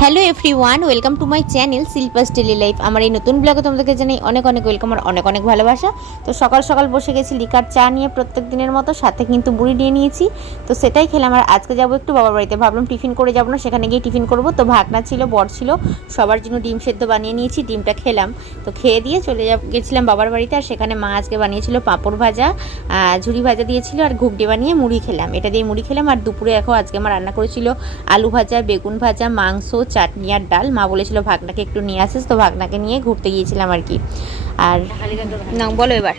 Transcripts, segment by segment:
Hello every one welcome to my channel Shilpa's daily life আমার এই নতুন ব্লগে তোমাদেরকে জানাই অনেক অনেক ওয়েলকাম আর অনেক অনেক ভালোবাসা। তো সকাল সকাল বসে গেছি লিকার চা নিয়ে প্রত্যেক দিনের মতো, সাথে কিন্তু বুড়ি নিয়ে নিয়েছি। তো সেটাই খেলাম আর আজকে যাব একটু বাবার বাড়িতে। ভাবলাম টিফিন করে যাব না, সেখানে গিয়ে টিফিন করব। তো ভাগনা ছিল, বর ছিল, সবার জন্য ডিম সেদ্ধ বানিয়ে নিয়েছি, ডিমটা খেলাম। তো খেয়ে দিয়ে চলে যাব, গেছিলাম বাবার বাড়িতে আর সেখানে মা আজকে বানিয়েছিল পাঁপড় ভাজা ঝুড়ি ভাজা দিয়েছিল আর ঘুগডি বানিয়ে মুড়ি খেলাম। এটা দিয়ে মুড়ি খেলাম আর দুপুরে এখন আজকে আমার রান্না করেছিল আলু ভাজা, বেগুন ভাজা, মাংস চাটনি আর ডাল। মা বলেছিল, ভাগনাকে একটু নিয়ে আসিস তো, ভাগনাকে নিয়ে ঘুরতে গিয়েছিলাম আর কি। আর না, বলো এবার।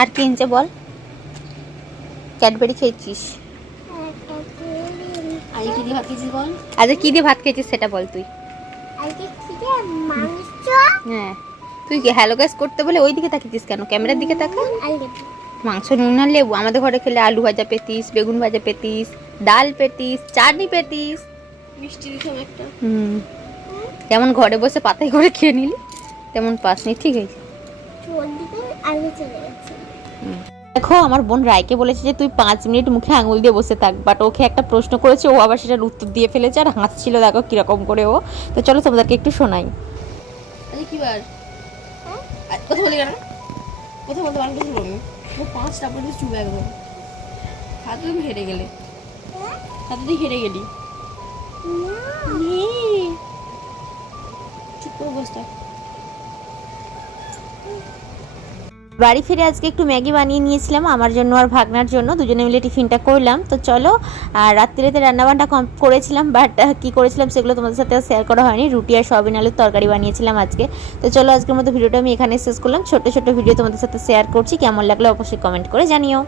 আর কিনছে বল। ক্যাডবেরি খেয়েছিস? আজকে কি দিয়ে ভাত খেয়েছিস বল আজকে কি দিয়ে ভাত খেয়েছিস সেটা বল তুই। হ্যাঁ। তুই হ্যালো গ্যাস করতে বলে ওই দিকে তাকিয়েছিস কেন? ক্যামেরার দিকে তাকা। মাংস নুন আর লেবু আমাদের ঘরে খেলে আলু ভাজা পেতিস বেগুন ভাজা পেতিস ডাল পেতিস চাটনি পেতিস। মিষ্টি দিতাম একটা। হুম। যেমন ঘরে বসে পাতায় করে খেয়ে নিলি তেমন পাসনি ঠিক আছে। দেখো আমার বোন রায়কে বলেছে যে তুই পাঁচ মিনিট মুখে আঙুল দিয়ে বসে থাক। বাট ওকে একটা প্রশ্ন করেছে ও আবার সেটার উত্তর দিয়ে ফেলেছে আর হাসছিল দেখো কীরকম করে ও। তো চলো তোমাদেরকে একটু শোনাই। কি বার? কথা বলে কেন কথা বলতে পারব কিছু বলবি ও পাঁচটা পর্যন্ত চুপ একদম হাতে তুমি হেরে গেলে। হাতে তুই হেরে গেলি। চুপ করে বস থাক। বাড়ি ফিরে আজকে একটু ম্যাগি বানিয়ে নিয়েছিলাম, আমার জন্য আর ভাগনার জন্য। দুজনে মিলে টিফিনটা করলাম। তো চলো, আর রাত্রিতে রান্নাবান্না কম করেছিলাম বাট কি করেছিলাম সেগুলো তোমাদের সাথে শেয়ার করা হয়নি। রুটি আর সয়াবিন আলুর তরকারি বানিয়েছিলাম আজকে। তো চলো, আজকের মতো ভিডিওটা আমি এখানে শেষ করলাম। ছোট ছোট ভিডিও তোমাদের সাথে শেয়ার করছি। কেমন লাগল অবশ্যই কমেন্ট করে জানিও।